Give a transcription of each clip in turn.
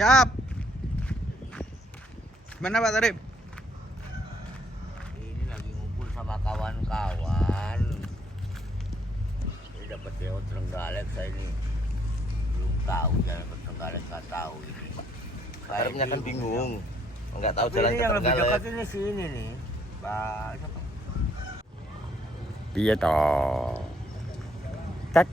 Siap. Gimana Pak Tarip? Ini lagi ngumpul sama kawan-kawan. Ini dapat lewat Trenggalek saya ini. Belum tahu jalan ke Trenggalek, nggak tahu ini. Taripnya kan bingung. Enggak tahu Tapi jalan ini ke yang lebih Trenggalek. dekat ini sini nih. Banyak. Piye toh? Tet.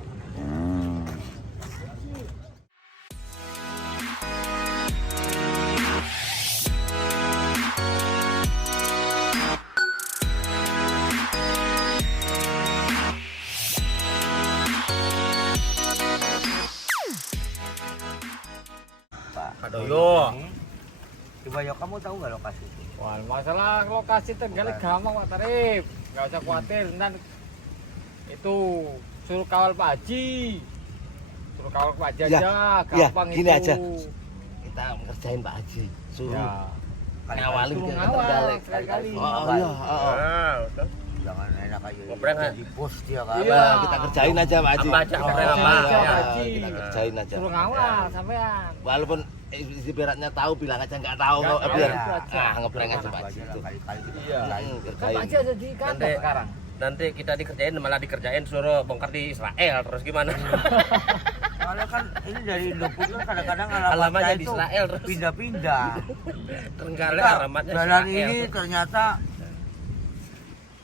Adoyo. Coba yuk, kamu tahu nggak lokasi itu? Wah, masalah lokasi Trenggalek gampang Pak Tarip. Nggak usah khawatir, ntar itu suruh kawal Pak Haji. Suruh kawal Pak Haji Ya, aja, ya, gampang gini itu. aja. Kita ngerjain Pak Haji. Suruh Ya. ngawalin Suruh ke ngawal Trenggalek. sekali-kali. Oh iya, Jangan enak aja. Ngobrol, Jadi bos dia kan. Iya. Nah, kita kerjain aja Pak Haji. Apa aja, Oh, ngobrol apa iya, aja, Pak Haji. kita kerjain aja. Suruh ngawal sampean. Walaupun ibaratnya tahu bilang aja nggak tahu Nggak kok tahu, biar itu aja. ngebreng aja Pak Haji Aja itu. lah, kali-kali kita Iya. kerjain. Kan Kerjain. Pak Haji ada di kantor Nanti- sekarang. Nanti kita dikerjain malah dikerjain suruh bongkar di Israel terus gimana? Soalnya kan ini dari Indofood kan kadang-kadang Alamatnya alamatnya di itu Israel terus. pindah-pindah. Trenggalek Kita alamatnya jalan Israel. ini ternyata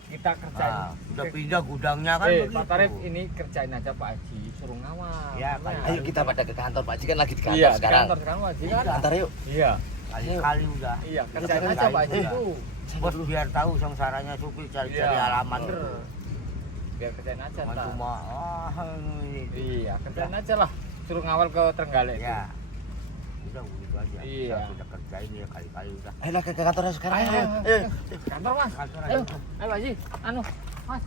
Kita kerjain. udah pindah gudangnya kan begitu. Pak Tarip ini kerjain aja Pak Haji, suruh ngawal. Ya, Sampean. Ayo kita pada ke kantor Pak Haji kan lagi di kantor Iya, di sekarang. kantor sekarang Pak Haji kan. Antar yuk. Iya. Kali-kali udah. Iya, kerjain Kerjain aja Pak Haji udah. itu. Bos biar tahu sengsaranya supir cari-cari Iya, alamat bener. itu. Biar kerjain aja Jangan ntar. cuma ini. Iya, kerjain aja lah. Suruh ngawal ke Trenggalek. Ya. Udah begitu aja. Iya. Kita kerjain ya kali-kali udah. Ayo ke kantor sekarang. Ayo, Ayo. ayo. Kantor Mas. Kantor Ayo, aja. ayo Pak Haji. Anu, Mas.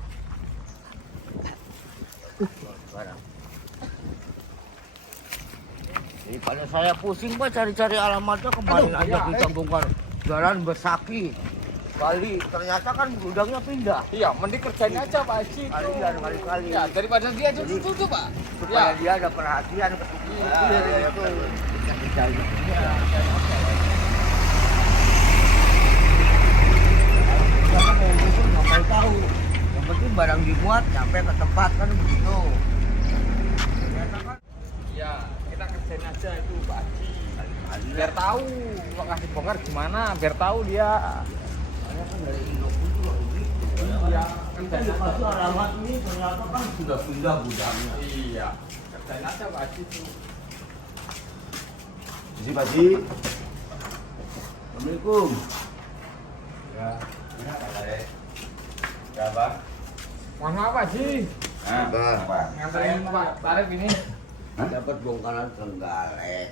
Ini pada saya pusing Pak cari-cari alamatnya kemarin Aduh, aja iya, kita bongkar jalan Besaki. Kali ternyata kan gudangnya pindah. Iya, mending kerjain aja Pak Haji itu. Kali dan kali-kali. Ya, daripada dia tutup Pak. Supaya Ya. dia ada perhatian ke supir itu. Kita kerjain. Iya, Kita kan mau ngusung nggak mau tahu. Yang penting barang dimuat sampai ke tempat kan begitu. Ternyata kan Iya, kita kerjain aja itu Pak Haji. kali-kali Biar tahu lokasi bongkar gimana, biar tahu dia. Soalnya kan dari Indofood juga begitu. Iya, Kita dikasih alamat ini ternyata kan sudah pindah gudangnya. Iya, kerjain aja Pak Haji itu. Ji Pak Haji. Assalamualaikum. Ya, ini apa Tarip? Siapa? Mohon maaf Pak Haji. Apa? Nganterin Pak Tarip ini. Dapat bongkaran Trenggalek.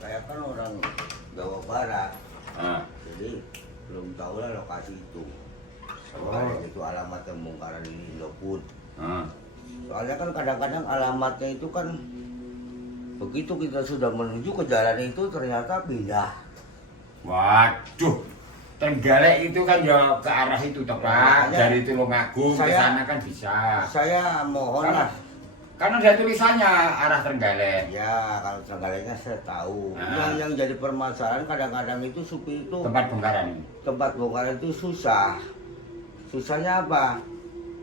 Saya kan orang Jawa Barat, jadi belum tahu lah lokasi itu. Itu alamat pembongkaran ini Indofood. Soalnya kan kadang-kadang alamatnya itu kan begitu kita sudah menuju ke jalan itu ternyata pindah. Waduh, Trenggalek itu kan ya ke arah itu toh Pak. Makanya Dari Tulungagung ke saya- sana kan bisa. Saya mohon lah. Karena ada tulisannya arah Trenggalek. Ya kalau Trenggaleknya saya tahu. Ah. Yang jadi permasalahan kadang-kadang itu supir itu Tempat bongkaran ini. tempat bongkaran itu susah. Susahnya apa?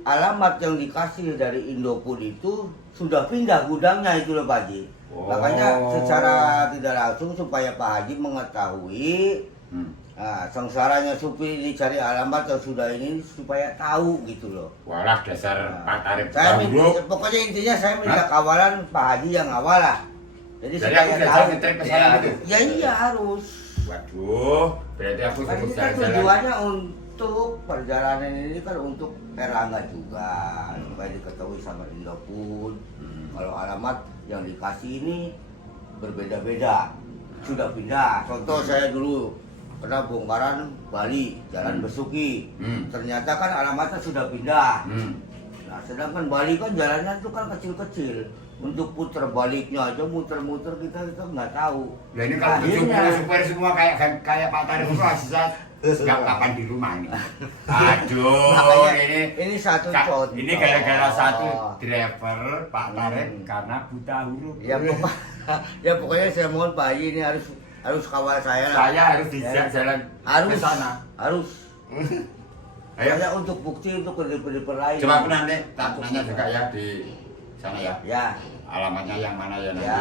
Alamat yang dikasih dari Indofood itu sudah pindah gudangnya itu loh Pak Haji. Oh. Makanya secara tidak langsung supaya Pak Haji mengetahui sengsaranya supir ini cari alamat yang sudah ini supaya tahu gitu loh. Walah dasar Pak Tarip Saya Bangbruk. pokoknya intinya saya minta kawalan Pak Haji yang awal lah. Jadi Jadi supaya aku tahu. jalan ngetrip ke sana gitu. Ya iya harus. Waduh, berarti aku Kan terus ini kan jalan-jalan. tujuannya untuk perjalanan ini kan untuk Erlangga juga supaya diketahui sama Indofood. Kalau alamat yang dikasih ini berbeda-beda, sudah pindah. Contoh saya dulu pernah bongkaran Bali, Jalan Besuki. Ternyata kan alamatnya sudah pindah. Nah, sedangkan Bali kan jalannya itu kan kecil-kecil. Untuk putar baliknya aja muter-muter kita nggak tahu. Ya ini kalau supir semua kayak Pak Tarif itu asal nggak kapan di rumah ini. Aduh, Makanya, ini satu contoh. Ini gara-gara satu driver Pak Tarif karena buta huruf. Ya pokoknya saya mohon Pak Haji ini harus kawal saya lah. Saya harus di jalan Harus ke sana. Harus. Ayo. Saya untuk bukti untuk kedip-kedip lain. Coba aku nanti tak nanya juga ya di sana ya. Ya. Alamatnya yang mana ya nanti. Ya,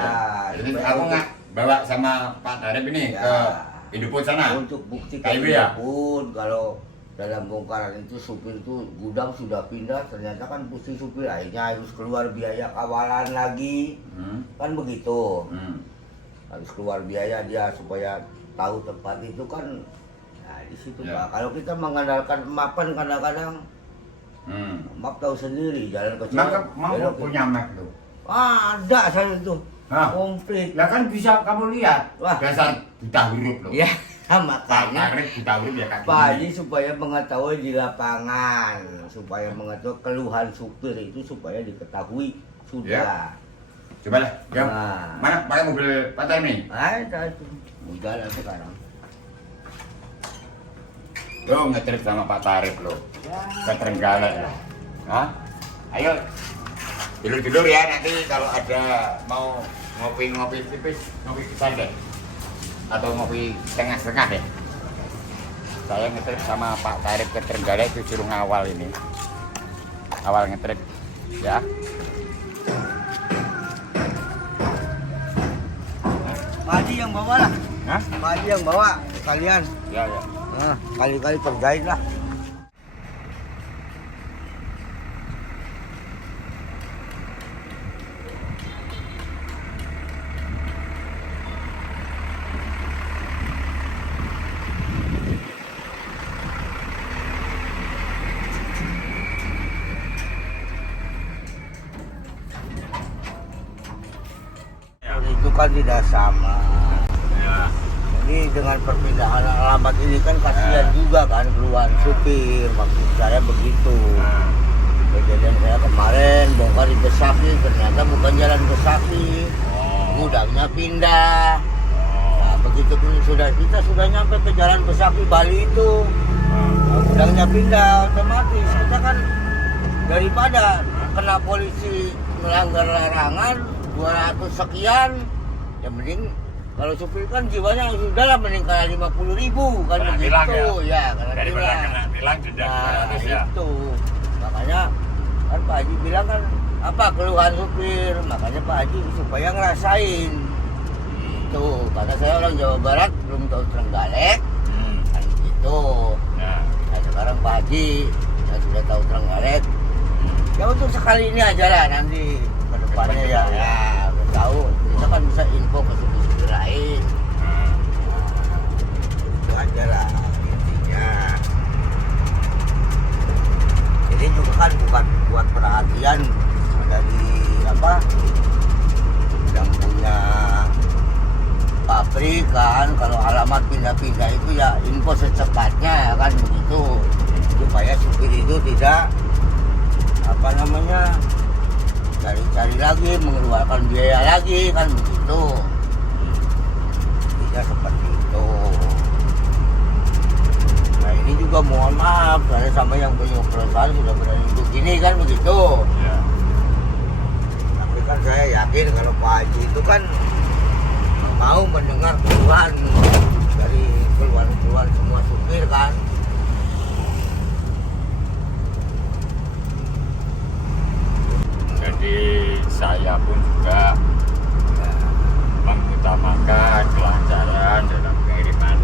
Ini supaya aku untuk- nggak bawa sama Pak Tarif ini Ya. ke Indoput sana. Untuk bukti KIB ya? pun kalau dalam bongkaran itu supir itu gudang sudah pindah, ternyata kan mesti supir akhirnya harus keluar biaya kawalan lagi. Kan begitu. Harus keluar biaya dia supaya tahu tempat itu kan. Nah di situ Ya. Pak. Kalau kita mengandalkan mapan kadang-kadang map tahu sendiri jalan kecil. Maka mau belok. punya map tuh. Ada saya itu. Hah? Komplit. Ya kan bisa kamu lihat. Wah. Dasar buta huruf loh. Ya, Pak makanya Tarif buta huruf ya kan. Pak Haji supaya mengetahui di lapangan, supaya mengetahui keluhan supir itu supaya diketahui sudah. Ya. Coba lah. Ya. Nah. Mana pakai mobil Pak Tarif nih? Ada itu. Mau jalan sekarang. Lo ngetrip sama Pak Tarif lo. Ke Trenggalek lo. Hah? Ayo. Tidur-tidur ya nanti kalau ada mau ngopi-ngopi tipis, ngopi besar deh. Atau ngopi setengah-setengah deh. Saya ngetrip sama Pak Tarif ke Trenggalek itu suruh ngawal ini. Awal ngetrip ya. Pak Haji yang bawa lah. Hah? Pak Haji yang bawa kalian. Ya ya. Nah, kali-kali terjahit lah. Itu kan tidak sama. Ya. Jadi dengan perpindahan alamat ini kan kasihan juga kan keluhan supir, maksud saya begitu. Kejadian saya kemarin bongkar di Besaki, ternyata bukan jalan Besaki, gudangnya pindah. Nah, begitu kita sudah nyampe ke jalan Besaki Bali itu, nah, gudangnya pindah, otomatis kita kan daripada kena polisi melanggar larangan 200 sekian, ya mending kalau supir kan jiwanya sudahlah mending kayak 50.000 kan Kena begitu tilang ya, kena Daripada tilang. kena tilang sudah Nah 200 ya. itu makanya kan Pak Haji bilang kan apa keluhan supir, makanya Pak Haji supaya ngerasain itu, karena saya orang Jawa Barat belum tahu Trenggalek kan gitu. Ya. Nah sekarang Pak Haji yang sudah tahu Trenggalek, ya untuk sekali ini aja lah, nanti ke depannya ya tahu kita kan bisa info ke supir lain. Itu aja lah intinya. Ini juga kan bukan buat perhatian dari apa yang punya pabrik kan, kalau alamat pindah-pindah itu ya info secepatnya kan begitu, supaya supir itu tidak apa namanya cari-cari lagi, mengeluarkan biaya lagi kan begitu. Tidak seperti itu. Nah ini juga mohon maaf, saya sama yang punya perusahaan sudah berani untuk ini kan begitu. Ya. Tapi kan saya yakin kalau Pak Haji itu kan mau mendengar keluhan dari keluhan semua supir kan. Jadi saya pun juga mengutamakan kelancaran dalam pengiriman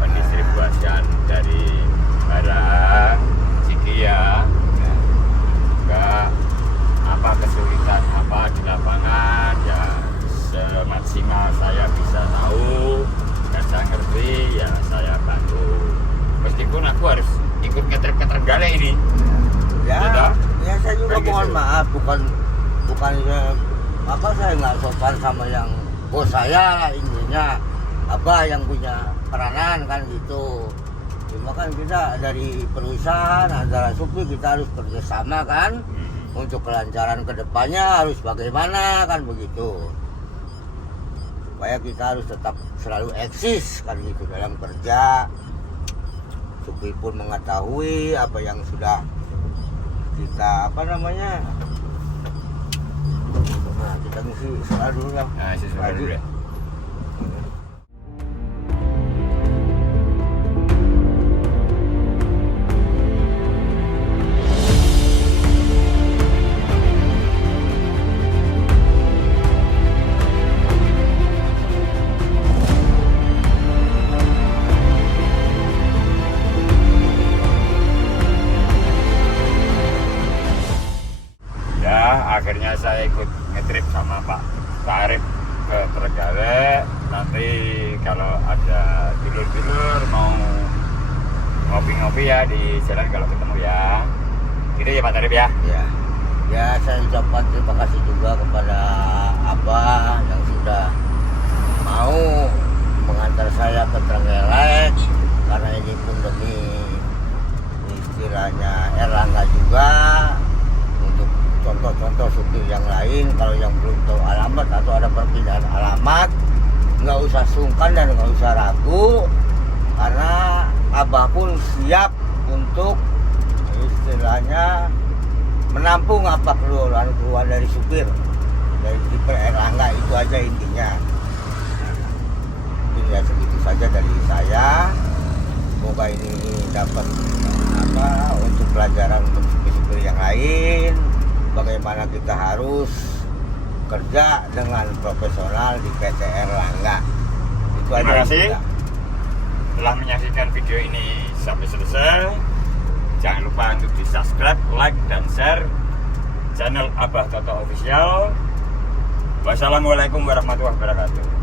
pendistribusian dari barang Cikia. Juga apa kesulitan apa di lapangan ya semaksimal saya bisa tahu dan saya ngerti ya saya bantu. Meskipun aku harus ikut ngetrip ke Trenggalek ini. Ya, ya saya juga Kayak mohon gitu. maaf, bukan apa saya nggak sopan sama yang bos saya lah, intinya apa yang punya peranan kan gitu. Cuma kan kita dari perusahaan antara supir kita harus kerjasama kan. untuk kelancaran kedepannya harus bagaimana kan begitu, supaya kita harus tetap selalu eksis kan gitu dalam kerja. Supir pun mengetahui apa yang sudah kita nah, kita ngisi soal dulu lah. Nah, isi soal dulu ya. Akhirnya saya ikut ngetrip sama Pak Tarip ke Trenggalek. Nanti kalau ada dulur-dulur mau ngopi-ngopi ya di jalan kalau ketemu ya. Gitu ya Pak Tarip ya. Ya saya ucapkan terima kasih juga kepada Abah yang sudah mau mengantar saya ke Trenggalek, karena ini pun demi istilahnya Erlangga juga. Contoh-contoh supir yang lain, kalau yang belum tahu alamat atau ada perpindahan alamat, nggak usah sungkan dan nggak usah ragu, karena Abah pun siap untuk istilahnya menampung apa keluhan dari supir dari tipe Erlangga. Itu aja intinya. Jadi ya segitu saja dari saya. Semoga ini dapat untuk pelajaran untuk supir-supir yang lain, bagaimana kita harus kerja dengan profesional di PT Erlangga. Itu Terima aja. kasih telah menyaksikan video ini sampai selesai. Jangan lupa untuk di subscribe, like, dan share channel Abah Toto Official. Wassalamualaikum warahmatullahi wabarakatuh.